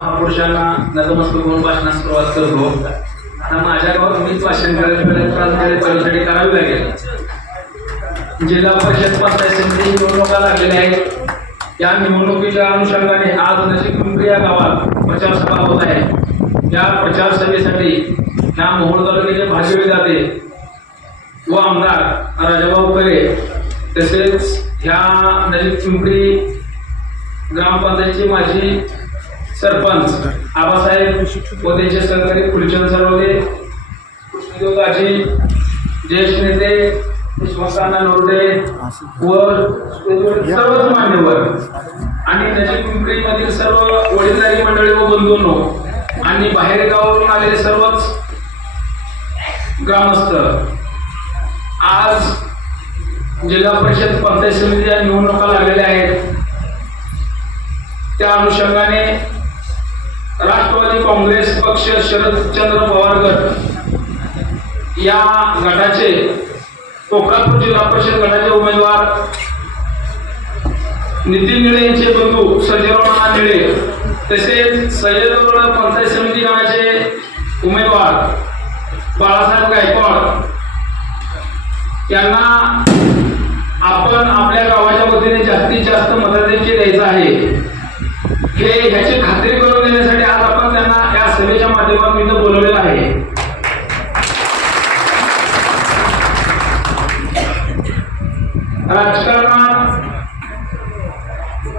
महापुरुषांना नतमस्तक होऊन भाषणास सुरुवात करतो. आता माझ्या गावात मीच भाषण करायसाठी करावी लागेल. जिल्हा परिषद पंचायत समिती निवडणुका लागलेल्या आहेत. या निवडणुकीच्या अनुषंगाने आज नजीक या गावात प्रचार सभा होत आहे. या प्रचार सभेसाठी या मोहोळ तालुक्याचे भाजी विधाते व आमदार राजाभाऊ खरे तसेच ह्या नजीक पिंपरी ग्रामपंचायतचे माजी सरपंच आबासाहेब व त्यांचे सहकारी फुलचंद सरवदे, कृष्णदेवजी, ज्येष्ठ नेते विश्वासाना नोरडे व सर्वच मान्यवर आणि नजीक पिंपरी मधील सर्व वडीलधारी मंडळी व बंधूंनो आणि बाहेर गावावरून आलेले सर्वच ग्रामस्थ, आज जिल्हा परिषद पंचायत समितीच्या निवडणुका लागलेल्या आहेत. त्या अनुषंगाने राष्ट्रवादी काँग्रेस पक्ष शरदचंद्र पवार गट या गटाचे कोकणापूर जिल्हा परिषद गटाचे उमेदवार नितीन निळे यांचे बंधू सर्जेराव निळे तसेच सय्यदगड पंचायत समिती गणाचे उमेदवार बाळासाहेब गायकवाड यांना आपण आपल्या गावाच्या वतीने जास्तीत जास्त मताधिक्य द्यायचं आहे. हे ह्याची खात्री करून देण्यासाठी आज आपण त्यांना या सभेच्या माध्यमातून इथं बोलवलेलं आहे. राजकारणात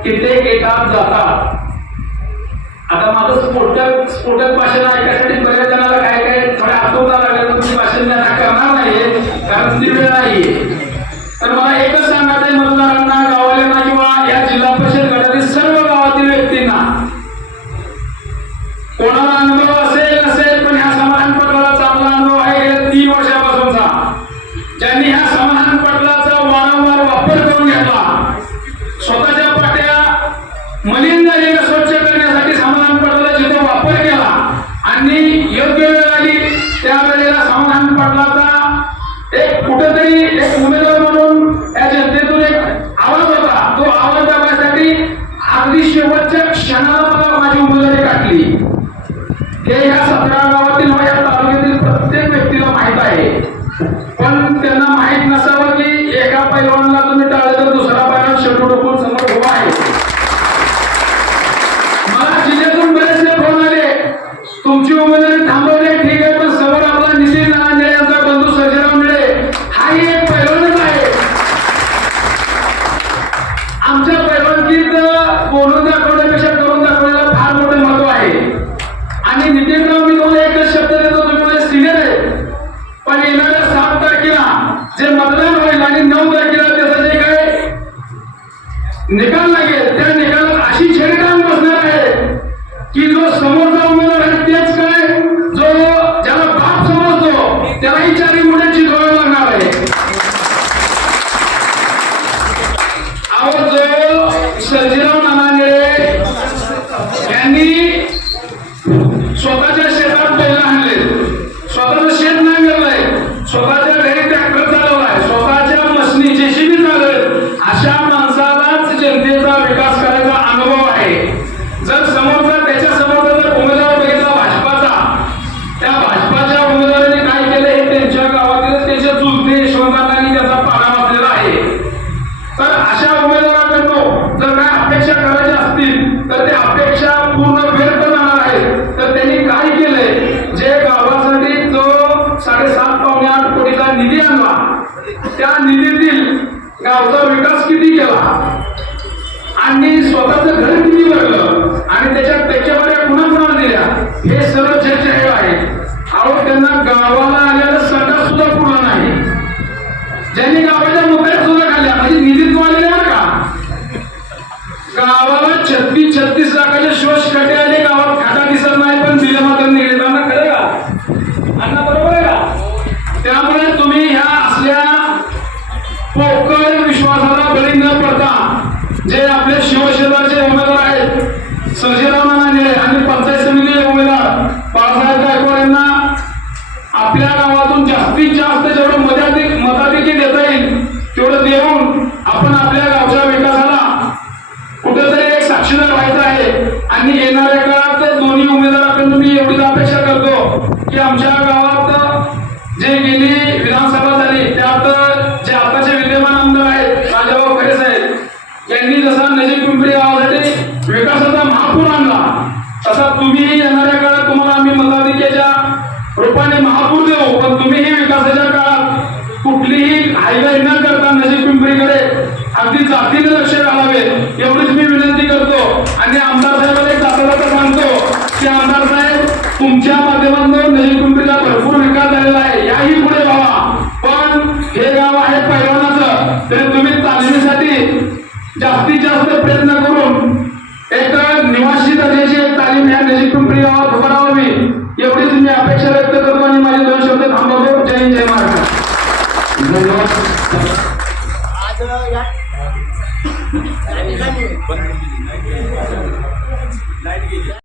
कित्येक येतात जातात. आता माझं स्फोटक भाषण ऐकण्यासाठी बऱ्याच जणांना काय काय थोड्या आतुरता लागल्या, तर भाषण त्यांना करणार नाहीये कारण ती वेळ नाहीये. तर मला एकच सांगायचंय मतदारांना, गावाल्यांना किंवा या जिल्हा परिषद गटातील सर्व गावातील व्यक्तींना, कोणाला अनुभव असेल नसेल पण ह्या समाधान पटलाचा चांगला अनुभव आहे गेल्या 3 वर्षापासूनचा. ज्यांनी ह्या समाधान पटलाचा वारंवार वापर करून घेतला, स्वतःच्या पाट्या मलिन झालेल्या स्वच्छ करण्यासाठी समाधान पटलाचा जिथे वापर केला आणि योग्य वेळ आली त्यावेळेला समाधान पटलाचा एक कुठेतरी एक उमेदवार म्हणून या जनतेतून एक आवाज होता. तो आवाज दाबण्यासाठी अगदी शेवटच्या क्षणाला मला माझी उमेदवारी काढली. हे ह्या 17 गावातील व या तालुक्यातील प्रत्येक व्यक्तीला माहित आहे. पण त्यांना माहित नसावं की एका पैलवानला तुम्ही टाळले तर दुसरा पैलवान शेवटी डोकून समोर उभा आहे. मला जिल्ह्यातून बरेचसे फोन आले, तुमची उमेदवारी थांबवली ठीक आहे, पण समोर आपला नितीन निळे यांचा बंधू सर्जेराव निळे हाही एक पैलवानच आहे. आमच्या पैलवानकीत बोलून दाखवण्यापेक्षा करून दाखवण्याला फार मोठं महत्व आहे. आणि नितीनराव, मी तुम्हाला एकच शब्द देतो, तुम्ही माझे सिनियर आहे, पण येणाऱ्या 7 तारखेला जे मतदान होईल आणि 9 तारखेला त्याचा जे काय निकाल लागेल त्या निकालात अशी छेडछाड बसणार आहे की जो समोरचा उमेदवार आहे तेच काय, जो ज्याला बाप समजतो त्यालाही 4 मुळे चिरवावं लागणार आहे. अहो, जो सर्जेराव निळे यांनी स्वतःच्या शेतात बैल आणले, स्वतःचं शेत नांगरलंय, स्वतःच्या घरी ट्रॅक्टर चालवलाय, स्वतःच्या मशनी जेसीबी चालवले, अशा माणसालाच जनतेचा विकास करायचा अनुभव आहे. जर समोरचा त्याच्या समोरचा जर उमेदवार बघितला भाजपाचा, त्या भाजपाच्या उमेदवाराने काय केलं हे त्यांच्या गावातील त्याचे चुलते यशवंतांनी त्याचा पाडा वाचलेला आहे. तर अशा उमेदवाराकडून जर काय अपेक्षा करायच्या असतील तर त्या अपेक्षा पूर्ण व्यर्थ जाणार आहेत. तर त्यांनी काय केलंय, जे गावासाठी जो 7.5-8 कोटीचा निधी आणला, त्या निधीतील गावचा विकास किती केला आणि स्वतःचं घर किती भरलं आणि त्याच्या टक्केवाऱ्या कुणाकुणाला दिल्या, हे सर्व चर्चा हे आहे. अहो, त्यांना गावाला आलेला संडास सुद्धा पुरला नाही. ज्यांनी गावाच्या मुद्द्यात सुद्धा खाल्ल्या म्हणजे निधीत आलेल्या का, गावाला 36 लाखाचे शोष खड्डे आले, गावात खाटा दिसत नाही पण बिल मात्र निघले. त्यांना खरं का अण्णा, बरोबर आहे का? त्यामुळे तुम्ही ह्या असल्या पोकळ विश्वासाला बळी न पडता जे आपले शिवसेनेचे उमेदवार आहेत सर्जेराव तसा तुम्ही येणाऱ्या काळात तुम्हाला आम्ही मताधिक्याच्या रूपाने महापूर देऊ, पण तुम्हीही विकासाच्या काळात कुठलीही हायगाई न करता नजीक पिंपरीकडे अगदी जातीने लक्ष घालावे एवढीच मी विनंती करतो. आणि आमदार साहेबांना एक जाता सांगतो की आमदार साहेब तुमच्या माध्यमातून नजीक पिंपरीचा भरपूर विकास झालेला आहे, याही पुढे व्हावा. पण हे गाव आहे पैलवानाचं, तरी तुम्ही तालिमीसाठी जास्तीत जास्त प्रयत्न करून एक निवासी दर्जाची एक तालीम या नजीक पिंपरी गावात उभारावी एवढीच मी अपेक्षा व्यक्त करतो आणि माझे 2 शब्द थांबवतो. जय हिंद, जय महाराष्ट्र. धन्यवाद.